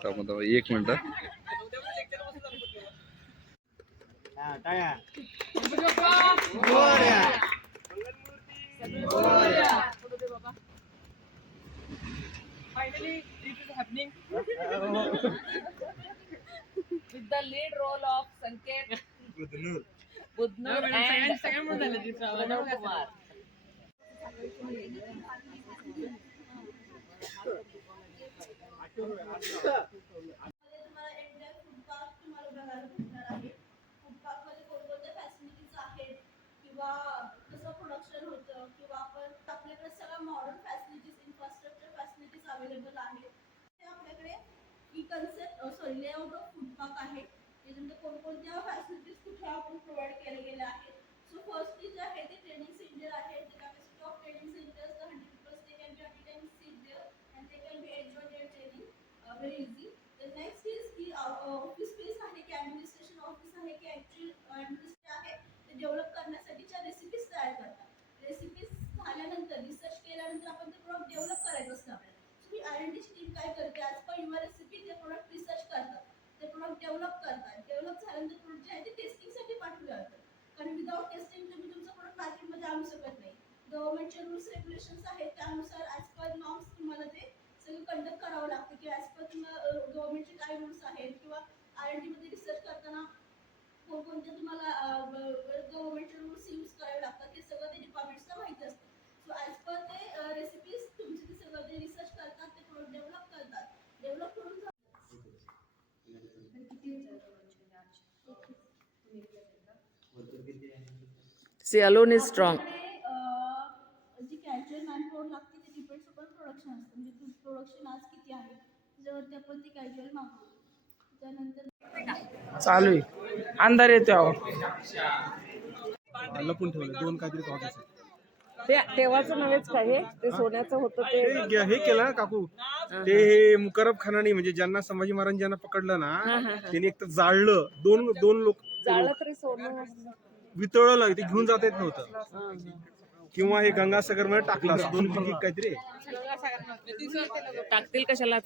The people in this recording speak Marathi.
एक minute. Finally, this is happening. With the lead role of Sanket Budnur and Pranav Kumar. किंवा कसं प्रोडक्शन होतं किंवा आपण आपल्याकडे सगळं modern facilities infrastructure facilities available आहेत. ते आपल्याकडे E concept layout of food park आहे. त्याच्यामध्ये कोणकोणत्या फॅसिलिटीज कुठे आपण प्रोव्हाइड केल्या गेल्या आहेत. सो फर्स्टली जे आहे ते ट्रेनिंग सेंटर आहे. The capacity of training centres 100 people they can be at a time sit there and they can be enjoy their training very easy. The next is की ऑफिस स्पेस आहे की ॲडमिनिस्ट्रेशन ऑफिस आहे की ॲक्च्युअल ॲडमिनिस्ट्रेशन आहे ते डेव्हलप करण्यासाठीच्या रेसिपीज तयार करतात. रेसिपीज झाल्यानंतर रिसर्च केल्यानंतर आपण ते प्रोडक्ट डेव्हलप करायचं असतं आपल्याला. तुम्ही R&Dची टीम काय करते ॲज पर युअर रेसिपी ते प्रोडक्ट रिसर्च करतात, ते प्रोडक्ट डेव्हलप करतात. डेव्हलप झाल्यानंतर प्रोडक्ट जे आहे ते टेस्टिंगसाठी पाठवलं जातं. कारण विदाउट टेस्टिंग तुम्ही तुमचं प्रोडक्ट मार्केटमध्ये आणू शकत नाही. गव्हर्नमेंटचे रूल्स रेग्युलेशन्स आहेत त्यानुसार ॲज पर नॉर्म्स तुम्हाला ते सगळं कंडक्ट करावं लागतं की ॲज पर तुम्हाला गव्हर्नमेंटचे काय रूल्स आहेत किंवा R&D मध्ये रिसर्च करताना कोणकोणते तुम्हाला गव्हर्नमेंटचे रूल्स यूज करावे लागतात हे सगळं ते डिपार्टमेंट्सला माहिती असतं. सो ॲज पर ते रेसिपीज तुमचे ते सगळं ते रिसर्च करतात, ते प्रोडक्ट डेव्हलप करतात. डेव्हलप करून See, alone is strong. जी कॅज्युअल मॅनपॉवर लागते ते डिपेंड्स अपॉन प्रोडक्शन असतं. म्हणजे प्रोडक्शन आज किती आहे त्याच्यावरती आपण ती कॅज्युअल मागतो. त्यानंतर चालू आहे अंधार येतो अहो. लपून ठेवलं दोन काहीतरी पावडर ते तेव्हाचं नव्हेच का हे ते सोन्याचं होतं ते हे केलं ना काकू ते हे मुकरब खानाने म्हणजे ज्यांना संभाजी महाराजांना पकडलं ना त्यांनी एक तर जाळलं दोन लोक जाळलं तरी सोनं वितळलं ते घेऊन जाता येत नव्हतं किंवा हे गंगासागर मध्ये टाकलं असं दोन काहीतरी टाकतील कशाला